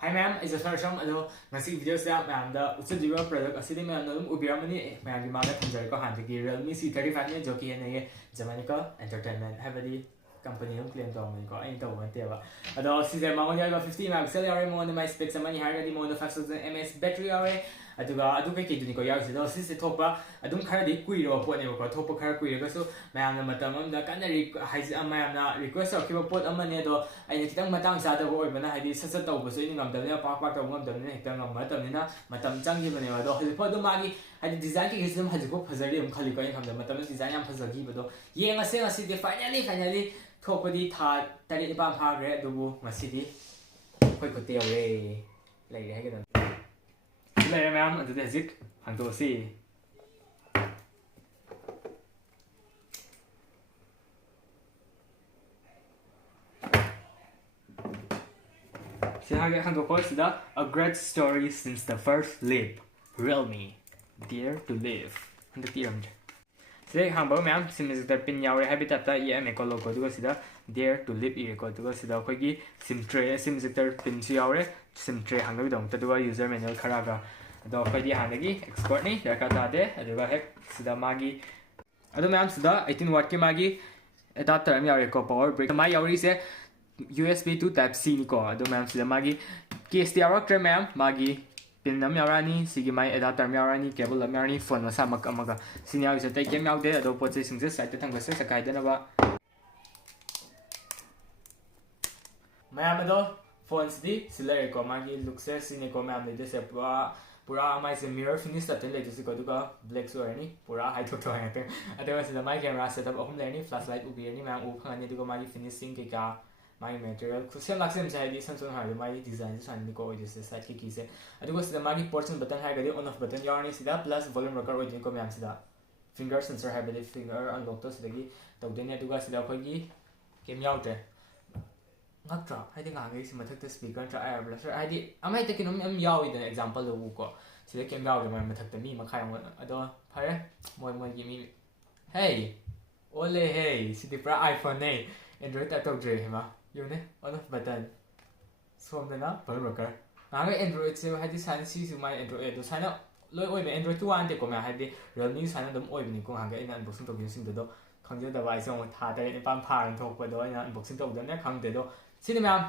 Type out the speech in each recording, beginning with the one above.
Hi ma'am, it's a first time. Ngasi video sa ma'am da utsa jiwa product asili ma'am na ubiramani ma'am gi ma'am thanjari ko han gi Realme C35 ne joki ne jamani ko entertainment habadi company claim to ko ai to wan te ba ado si je ma ya 50 megapixel yare mo ne my specs amani hargadi mo 5000 mAh battery yare aduga adu kai duni ko yawsi do si thokpa adum khara di kui ro pot ne ko thokpa khara kui ga so mayam na matam da kana haizi mayam na request of kiba pot amane do ai kitang matang sa da oi bana hadi sasa taw ba so ini ngam da ne pak pak taw ngam da ne hekta ngam matam ni na matam chang gi bane wa do hadi pot do magi hadi design ki gisum hadi ko phazari am khali ko ngam da matam design am phazagi ba do ye ngase ngasi de finally thokpa di tha tari pa pha gre do bu ngasi di koi ko te re lai re ga đây em ở đây zip hàng tổ xì thì hai cái hàng tổ có gì đó a great story since the first leap Realme Dare to Live hàng tổ tiệm thì hàng bảo em xin mình sẽ pin nhau hay bị tập ta em có logo đó gì đó Dare to Live ý có đó gì đó coi cái sim tray sim sector pin nhau đấy sim tray hàng cái đồng từ đó user manual kharaga ado khadi hanagi export ni darka tade aduga hek sida magi ado ma'am sida 18W ke magi adapter am yare ko power brick mai yawri se USB to type C ni ko ado ma'am sida magi case ti arak ma'am magi pin nam yarani sigi mai adapter am yarani cable am yarani phone ma samak amaga sinya use tai kem yaude ado poche singse site thang base sakai dana ba ma'am ado phones di silare ko magi look se sine ko ma'am de se pura mai se mirror finish ta ten latest ko duka black so ni pura high to hai pe adawa se mai camera setup ahum le ni flashlight ubi ni mang u phang ni duka mai finishing ke ka mai material khusem laksem chai di samsung ha mai design san ni ko je se site ki se aduga se mai portion button ha ga di on off button yarni sida plus volume rocker oi ni ko myam sida finger sensor ha be finger unlock to sida gi tawdeni aduga sida khoi gi kem yaute ngaktra haidi nga ngai sima thakta speaker tra air blaster haidi amai ta kinom am yawi da example do ko sida kem yaw da ma thakta mi makhai mo ado phare moi gi mi hey ole hey sidi pra iphone ne android ta to dre ma yo ne on off button som da na volume rocker nga android se haidi san si su mai android do sana loi oi be android 2 an de ko ma haidi realme sana dum oi ni ko nga ina unboxing to using do khangje da bai song tha da ni pam pha ran thok pa do ina unboxing to do ne khang de do sini ma'am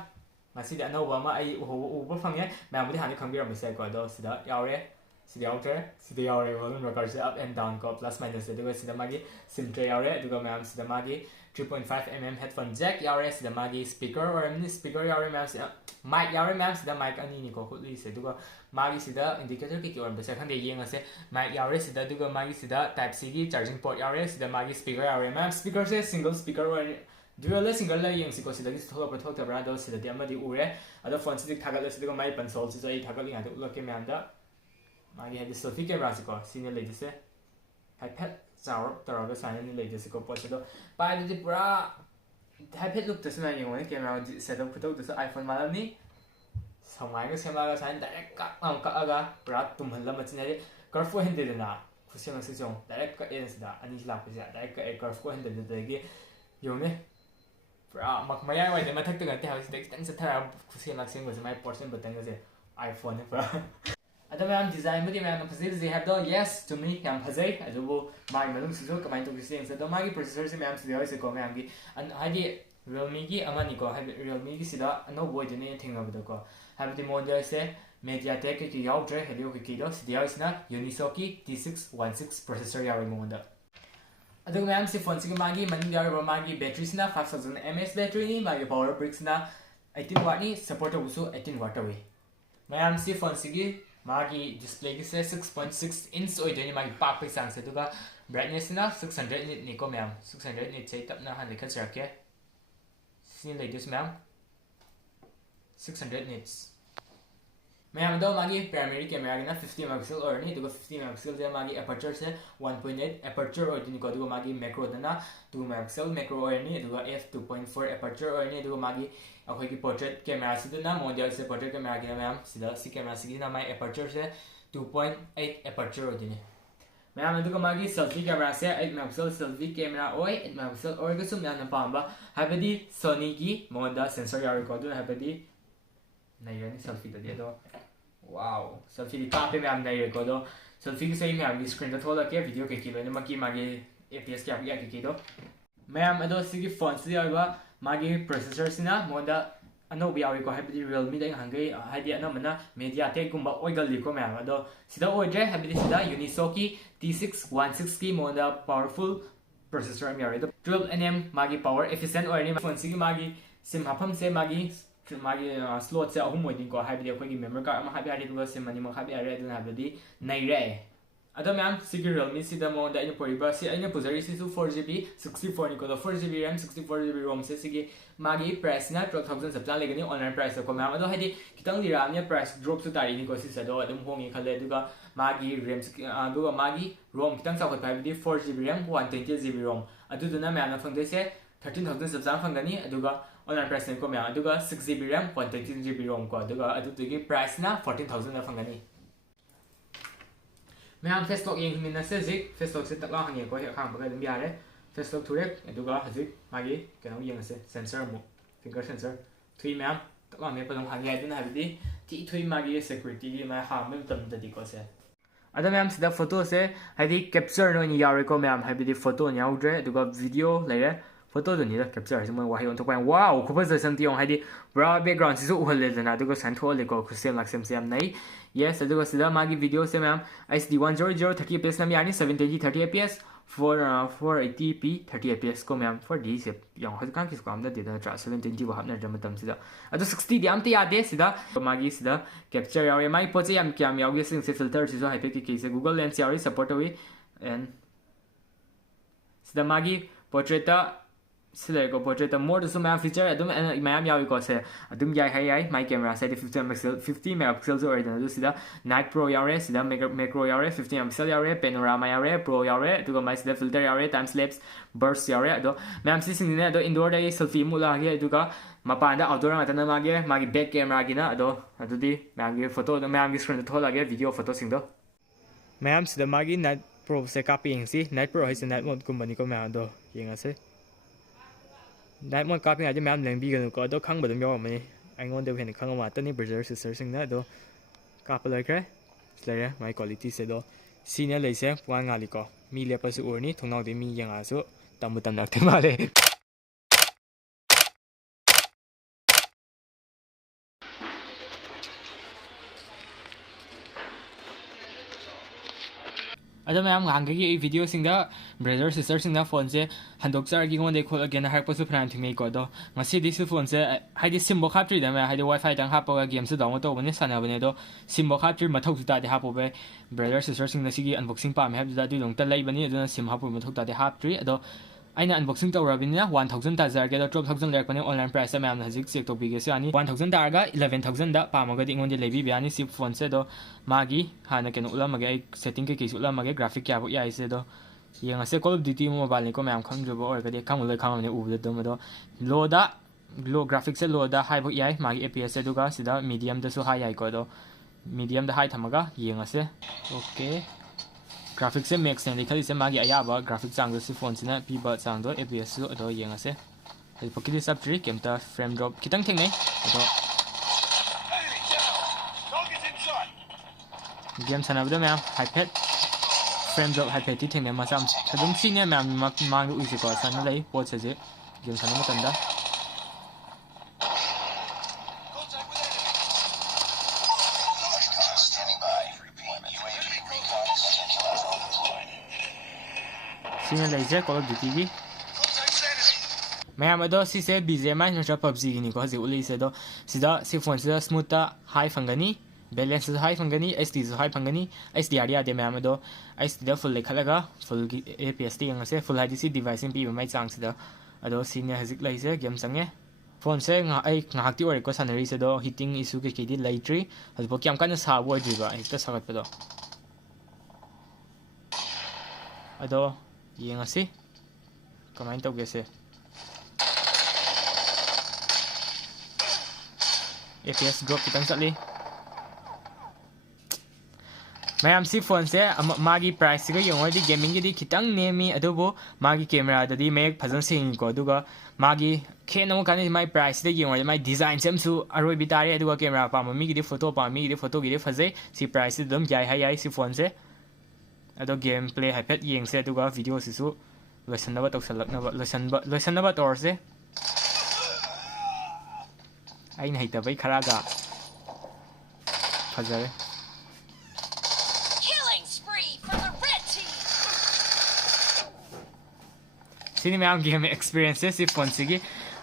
masih ada no ma ai uhu phangye ma'am budi hani khangbiram message ko do sida yaure sida yaure volume rocker se up and down ko plus minus de go sida magi sim tray yaure duga ma'am sida magi 3.5mm headphone jack yaure sida magi speaker or mini speaker yaure ma'am sida mic yaure ma'am sida mic ani ni ko khutli se duga magi sida indicator ki or bese khande yenga se mic yaure sida duga magi sida type c gi charging port yaure sida magi speaker yaure ma'am speaker se single speaker or dual single la yang si ko sida dis thola prothok ta brand sida de amadi ure ado phone si thagal sida ko mai console si ai thagal ya de loke me anda magi ha dis selfie camera si ko sine le dise ipad zaur tara ga sane ni le dise ko po sido pa de pura ipad look ta sina yang ne camera setup photo to iphone mala ni samai ga sema ga sane direct ka aga pura tum halla ma chine curve ko hende na khusem se jong direct ka en sida ani la pa ja direct ka curve ko hende de ge yo ne mak maya wai de mathak ta te ha sida kitang sa thara khusi laksem go mai portion button ga je iphone ne pra ada ma'am design budi ma'am phazil ze have do yes to me kam phazai adubu mai malum su kamai to kiseng sa do magi processor se ma'am se se ko ma'am gi an hadi Realme gi amani ko hadi Realme gi sida no boy de ne thinga bud ko hadi model se MediaTek ki yaw dre helio ki do sida isna Unisoc T616 processor yawi monda adung ma'am si phone si magi maning yar magi battery sina 5000 mAh battery ni magi power brick sina 18W ni support usu 18W away ma'am si phone si magi display ki se 6.6 inch oi de ni magi pak pe sang se duga brightness na 600 nit ni ko ma'am 600 nit chei tap na han lekha char ke sin like this ma'am 600 nits ma'am do magi primary camera na 50 megapixel or ni duga 50 megapixel de magi aperture se 1.8 aperture or ni ko duga magi macro dana 2 megapixel macro or ni duga f2.4 aperture or ni duga magi akhoi ki portrait camera se na model se portrait camera ki ma'am sida si camera si na mai aperture se 2.8 aperture or ni ma'am duga magi selfie camera se 8 megapixel selfie camera oi 8 megapixel or ga sum na pamba habadi Sony ki moda sensor yar ko du habadi nairani selfie da do wow selfie di kape me am nair ko do selfie ki sei me am screen da thola ke video ke ki lo ne maki magi APS kya ya ki do ma'am अदो सिगी phone से यावा मागी processor सिना मोदा अनो बियावी को हाइबदी Realme दा हंगे हाइदी अनो मना MediaTek गुम्बा ओइगल लिको मैम अदो सिदा ओइजे हाइबदी सिदा Unisoc T616 की मोदा पावरफुल प्रोसेसर में यारे दो 12nm मागी पावर एफिशिएंट ओइनी फोन सिगी मागी सिम हाफम से मागी स्लॉट से अहुम ओइदिन को हाइबदी अखोगी मेमोरी कार्ड अमा हाइबी हाइदी दुगा सिम मनी म हाइबी हाइरे दुना हाइबदी नैरे अदो मैम सिगी Realme सिदा मोदा इन पोरिबा सि अइन पुजरी सिसु 4GB 64 निको 4GB RAM 64GB ROM से सिगी मागी प्राइस ना 12000 सबजा लेगनी ऑनलाइन प्राइस को मैम अदो हाइदी कितंग दिराम प्राइस ड्रॉप सु तारी निको सिसदो अदुम होंगी खले दुगा मागी RAM दुगा मागी ROM कितंग साखत पाइबदी 4GB RAM 120GB ROM अदुदुना मैम फंगदे से 13000 सबजा फंगनी अदुगा ऑनलाइन प्राइस निको मैम अदुगा 6GB RAM 120GB ROM को अदुगा अदुदुगी प्राइस ना 14000 ना फंगनी मैम फेसलॉक येंगमिना से जिक फेसलॉक से तकला हंगे को हे खांग बगा दम यारे फेसलॉक थुरेक अदुगा हजिक मागी केनो येंगसे सेंसर मु फिंगर सेंसर थुई मैम तकला मे पदम हंगे आइदन हाबिदी ती थुई मागी सिक्योरिटी की मा हाम में तम ददी को से अदा मैम सिदा फोटो से हाइदी कैप्चर नो नि यारे को मैम हाबिदी फोटो न्याउद्रे अदुगा वीडियो लेरे फोटो दो नि कैप्चर से mo wahi on to pa wow खूब जसं तियों हाइदी ब्रा बैकग्राउंड सिसु उहले जना अदुगा संथो लेको खुसेम लाक्सेम से हम नहीं yes अदुगा सिदा मागी वीडियो से मैम HD 100 30 fps ना यानी 720 30 fps 480p 30 fps को मैम for d से yang हज कां किसको हमदा देदा ट्रा 720 को हमना जम तम सिदा अदु 60 दियाम ते यादे सिदा मागी सिदा कैप्चर यावे माई पोचे याम क्याम यावे सिंग से फिल्टर सिसो हाइपे की से गूगल लेंस यावे सपोर्ट हुई एंड सिदा मागी पोर्ट्रेट सिलेको पोर्ट्रेट मोर दसु मैम फीचर अदुम मैम यावी को से अदुम याई हाई याई माई कैमरा से 50 मेगापिक्सल जो ओरिजिनल दु सिदा नाइट प्रो यारे सिदा मैक्रो यारे 50 मेगापिक्सल यारे पैनोरामा यारे प्रो यारे दुगा माई सिदा फिल्टर यारे टाइम स्लैप्स बर्स्ट यारे अदो मैम सि सिंगने अदो इंडोर दे सेल्फी मुला गे दुगा मपान दा आउटडोर मातना मागे मागी बैक कैमरा गिना अदो अदुदी मैम गे फोटो मैम गे स्क्रीन थोला गे वीडियो फोटो सिंगदो मैम सिदा मागी नाइट प्रो से कॉपीइंग सी नाइट प्रो है नाइट मोड कुंबनी को मैम अदो येंगा से नाइट मोड कापिंग आदि मैम लेंबीगनु को अदो खंग बदम यावमनी आइगोन दे हेन खंग मातनी ब्रदर सिस्टर सिंग ना अदो काप लइख्रे लेरे माय क्वालिटी से दो सीने लेसे पुआन गाली को मी लेपसु उरनी थोंनाव दे मी यंगासु तम तम नक्ते माले अदो मैम हांगे की वीडियो सिंगदा ब्रदर सिस्टर सिंगदा फोन से हंदोक चार की गोंदे खोल अगेन हारपसु फ्रान थिंगै को दो ngasi दिस फोन से हाइदि सिम बो खाप्ट्री दा मै हाइदि वाईफाई तंग हापगा गेम से डाउनलोड तौबने सानाबने दो सिम बो खाप्ट्री मथौ सुता दे हापोबे ब्रदर सिस्टर सिंग नसिगी अनबॉक्सिंग पाम हैब दा दुई दोंग त लैबनी अदुना सिम हापु मथौ ता दे हाप्ट्री अदो आइना अनबॉक्सिंग तौराबिना 1000 ताजार के 12000 लेरपने ऑनलाइन प्राइस मैम हजिक चेक तौबिगे से आनी 1000 तारगा 11000 दा पामगदि इंगोंदे लेबी बियानी सिप फोन से दो मागी हाना केनो उलामगे सेटिंग के केस उलामगे ग्राफिक क्या याई से दो यंग से कॉल ऑफ ड्यूटी मोबाइल ने को मैम खंगजबो और गदि खंगले खंगने उबदे दमदो लोदा लो ग्राफिक से लोदा हाई बो याई मागी एपीएस से दुगा सिदा मीडियम दसु हाई याई को दो मीडियम दा हाई थमगा यंग से ओके ग्राफिक से मैक्स ने लिखली से मागी अयाबा ग्राफिक चांग से फोन से ना पीबा चांग दो एपीएस सु अदो यंग से पकिदि सब ट्री केमता फ्रेम ड्रॉप कितंग थिंग ने अदो गेम सनाबदो मैम हाइपेड फ्रेम ड्रॉप हाइपेड ती थिंग ने मसाम सदुम सीने मैम मांग उइसे को सन लई पोच से गेम सना मतंदा सीने लेजे कॉल ऑफ ड्यूटी की मैम अदो सिसे बीजेएमआई नत्रा पबजी गिनी को हजे उली से दो सिदा सि फोन से स्मूथ हाई फंगनी बैलेंस हाई फंगनी एचडी हाई फंगनी एचडीआर यादे मैम अदो एचडी फुल लेखलगा फुल की एपीएस टी यंग से फुल हाइडी सी डिवाइस इन पीबा माई चांग सिदा अदो सीने हजिक लेजे गेम संगे फोन से ngahakti ore ko sanari se do heating issue ke kidi laitri hajbo kyam kana sa wo jiba hita sagat pedo ado yengasi kamain tau gese APS drop kitang sali ꯃꯌꯥꯝ ꯁꯤ ꯐꯣꯟꯁꯦ ꯃꯥꯒꯤ ꯄ꯭ꯔꯥꯏꯁꯁꯤꯒ ꯌꯦꯡꯉꯨꯔꯗꯤ ꯒꯦꯃꯤꯡꯒꯤꯗꯤ ꯈꯤꯇꯪ ꯅꯦꯝꯃꯤ ꯑꯗꯨꯕꯨ ꯃꯥꯒꯤ ꯀꯦꯃꯦꯔꯥꯗꯗꯤ ꯃꯌꯦꯛ ꯐꯖꯅ ꯁꯦꯡꯉꯤꯀꯣ ꯑꯗꯨꯒ ꯃꯥꯒꯤ ꯈꯦꯠꯅꯕ ꯀꯥꯟꯗꯗꯤ ꯃꯥꯒꯤ ꯄ꯭ꯔꯥꯏꯁꯁꯤꯗ ꯌꯦꯡꯉꯨꯔꯗꯤ ꯃꯥꯒꯤ ꯗꯤꯖꯥꯏꯟꯁꯦ ꯑꯃꯁꯨ ꯑꯔꯣꯏꯕꯤ ꯇꯥꯔꯦ ꯑꯗꯨꯒ ꯀꯦꯃꯦꯔꯥ ꯄꯥꯝꯕ ꯃꯤꯒꯤꯗꯤ ꯐꯣꯇꯣ ꯄꯥꯝꯕ ꯃꯤꯒꯤꯗꯤ ꯐꯣꯇꯣꯒꯤꯗꯤ ꯐꯖꯩ ꯁꯤ ꯄ꯭ꯔꯥꯏꯁꯁꯤꯗ ꯑꯗꯨꯝ ꯌꯥꯏ ꯁꯤ ꯐꯣꯟꯁꯦ ꯑꯗꯣ ꯒꯦꯝ ꯄ꯭ꯂꯦ ꯍꯥꯏꯐꯦꯠ ꯌꯦꯡꯁꯦ ꯑꯗꯨꯒ ꯚꯤꯗꯤꯑꯣꯁꯤꯁꯨ ꯂꯣꯏꯁꯟꯅꯕ ꯇꯧꯔꯁꯦ ꯑꯩꯅ ꯍꯩꯇꯕꯩ ꯈꯔꯒ ꯐꯖꯔꯦ ꯁꯤꯅꯤ ꯃꯌꯥꯝ ꯒꯦꯝ ꯑꯦꯛꯁꯄꯤꯔꯤꯌꯦꯟꯁꯁꯦ ꯁꯤ ꯐꯣꯟꯁꯤꯒꯤ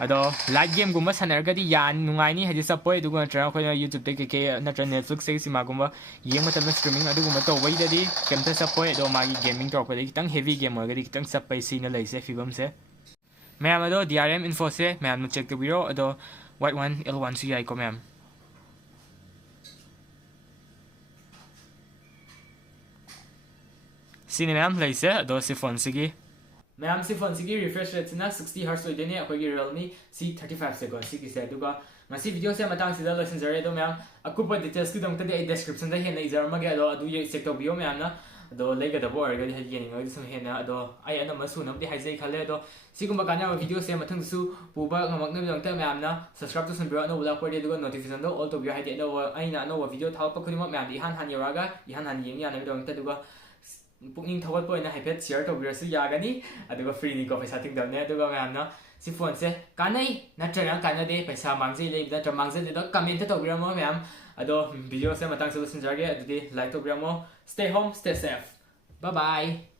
ꯑꯗꯣ ꯂꯥꯏꯠ ꯒꯦꯝꯒꯨꯝꯕ ꯁꯥꯟꯅꯔꯒꯗꯤ ꯅꯨꯡꯉꯥꯏꯅꯤ ꯍꯥꯏꯗꯤ ꯆꯞꯄꯣꯏ ꯑꯗꯨꯒ ꯅꯠꯇ꯭ꯔꯒ ꯑꯩꯈꯣꯏꯅ ꯌꯨꯇ꯭ꯌꯨꯕꯇ ꯀꯩꯀꯩ ꯅꯠꯇ꯭ꯔꯒ ꯅꯦꯠꯐ꯭ꯂꯤꯛꯁꯇꯒꯤ ꯁꯤꯃꯥꯒꯨꯝꯕ ꯌꯦꯡꯕ ꯃꯇꯝꯗ ꯁ꯭ꯇ꯭ꯔꯤꯃꯤꯡ ꯑꯗꯨꯒꯨꯝꯕ ꯇꯧꯕꯩꯗꯗꯤ ꯀꯩꯝꯇ ꯆꯞꯄꯣꯏ ꯑꯗꯣ ꯃꯥꯒꯤ ꯒꯦꯃꯤꯡ ꯇꯧꯔꯛꯄꯗꯗꯤ ꯈꯤꯇꯪ ꯍꯦꯚꯤ ꯒꯦꯝ ꯑꯣꯏꯔꯒꯗꯤ ꯈꯤꯇꯪ ꯆꯞꯄꯩ ꯁꯤꯅ ꯂꯩꯔꯤꯁꯦ ꯐꯤꯕꯝꯁꯦ ꯃꯌꯥꯝ ꯑꯗꯣ DRM ꯏꯟꯐꯣꯁꯦ ꯃꯌꯥꯝꯅ ꯆꯦꯛ ꯇꯧꯕꯤꯔꯣ ꯑꯗꯣ White 1 L1ꯁꯨ ꯌꯥꯏꯀꯣ ꯃꯌꯥꯝ ꯁꯤꯅꯤ ꯃꯌꯥꯝ ꯂꯩꯁꯦ ꯑꯗꯣ ꯁꯤ ꯐꯣꯟꯁꯤꯒꯤ ꯃꯌꯥꯝ ꯁꯤ ꯐꯣꯟꯁꯤꯒꯤ ꯔꯤꯐ꯭ꯔꯦꯁ ꯔꯦꯠꯁꯤꯅ 60 Hz ꯑꯣꯏꯗꯣꯏꯅꯦ ꯑꯩꯈꯣꯏꯒꯤ Realme C35 ꯁꯦꯀꯣ ꯁꯤꯒꯤꯁꯦ ꯑꯗꯨꯒ ꯉꯁꯤ ꯚꯤꯗꯤꯑꯣꯁꯦ ꯃꯇꯥꯡꯁꯤꯗ ꯂꯣꯏꯁꯤꯟꯖꯔꯦ ꯑꯗꯣ ꯃꯌꯥꯝ ꯑꯀꯨꯞꯄ ꯗꯤꯇꯦꯜꯁꯀꯤꯗꯃꯛꯇꯗꯤ ꯑꯩ ꯗꯦꯁꯀ꯭ꯔꯤꯞꯁꯟꯗ ꯍꯦꯟꯅ ꯏꯖꯔꯝꯃꯒꯦ ꯑꯗꯨ ꯆꯦꯛ ꯇꯧꯕꯤꯌꯣ ꯃꯌꯥꯝꯅ ꯑꯗꯣ ꯂꯩꯒꯗꯕ ꯑꯣꯏꯔꯒꯗꯤ ꯍꯥꯏꯗꯤ ꯌꯦꯡꯅꯤꯡꯉꯒꯗꯤ ꯁꯨꯝ ꯍꯦꯟꯅ ꯑꯗꯣ ꯑꯩ ꯑꯅꯝꯕ ꯁꯨꯅꯕꯗꯤ ꯍꯥꯏꯖꯩ ꯈꯜꯂꯦ ꯑꯗꯣ ꯁꯤꯒꯨꯝꯕ ꯀꯥꯟꯅꯕ ꯚꯤꯗꯤꯑꯣꯁꯦ ꯃꯊꯪꯗꯁꯨ ꯄꯨꯕ ꯉꯝꯃꯛꯅꯕꯒꯤꯗꯃꯛꯇ ꯃꯌꯥꯝꯅ ꯁꯕꯁꯀ꯭ꯔꯥꯏꯕ ꯇꯧꯁꯟꯕꯤꯔꯣ ꯑꯅꯧꯕ ꯂꯥꯛꯄꯗꯤ ꯑꯗꯨꯒ ꯅꯣꯇꯤꯐꯤꯀꯦꯁꯟꯗꯣ ꯑꯣꯜ ꯇꯧꯕꯤꯌꯣ ꯍꯥꯏꯗꯤ ꯑꯩꯅ ꯑꯅꯧꯕ ꯚꯤꯗꯤꯑꯣ ꯊꯥꯒꯠꯄ ꯈꯨꯗꯤꯡꯃꯛ ꯃꯌꯥꯝꯗ ꯏꯍꯥꯟ ꯍꯥꯟꯅ ꯌꯧꯔꯛꯑꯒ ꯏꯍꯥꯟ ꯍꯥꯟꯅ ꯌꯦꯡꯕ ꯌꯥꯅꯕꯒꯤꯗꯃꯛꯇ ꯑꯗꯨꯒ ꯄꯨꯛꯅꯤꯡ ꯊꯧꯒꯠꯄ ꯑꯣꯏꯅ ꯍꯥꯏꯐꯦꯠ ꯁꯤꯌꯔ ꯇꯧꯕꯤꯔꯁꯨ ꯌꯥꯒꯅꯤ ꯑꯗꯨꯒ ꯐ꯭ꯔꯤꯅꯤꯀꯣ ꯄꯩꯁా ꯇꯤꯡꯗꯕꯅꯦ ꯑꯗꯨꯒ ꯃꯌꯥꯝꯅ ꯁꯤ ꯐꯣꯟꯁꯦ ꯀꯥꯟꯅꯩ ꯅꯠꯇ꯭ꯔꯒ ꯀꯥꯟꯅꯗꯦ ꯄꯩꯁꯥ ꯃꯥꯡꯖꯩ ꯂꯩꯕ ꯅꯠꯇ꯭ꯔꯒ ꯃꯥꯡꯖꯗꯦꯗꯣ ꯀꯃꯦꯟꯇ ꯇꯧꯕꯤꯔꯝꯃꯣ ꯃꯌꯥꯝ ꯑꯗꯣ ꯚꯤꯗꯤꯑꯣꯁꯦ ꯃꯇꯥꯡꯁꯤꯗ ꯂꯣꯏꯁꯤꯟꯖꯔꯒꯦ ꯑꯗꯨꯗꯤ ꯂꯥꯏꯛ ꯇꯧꯕꯤꯔꯝꯃꯣ stay home stay safe bye bye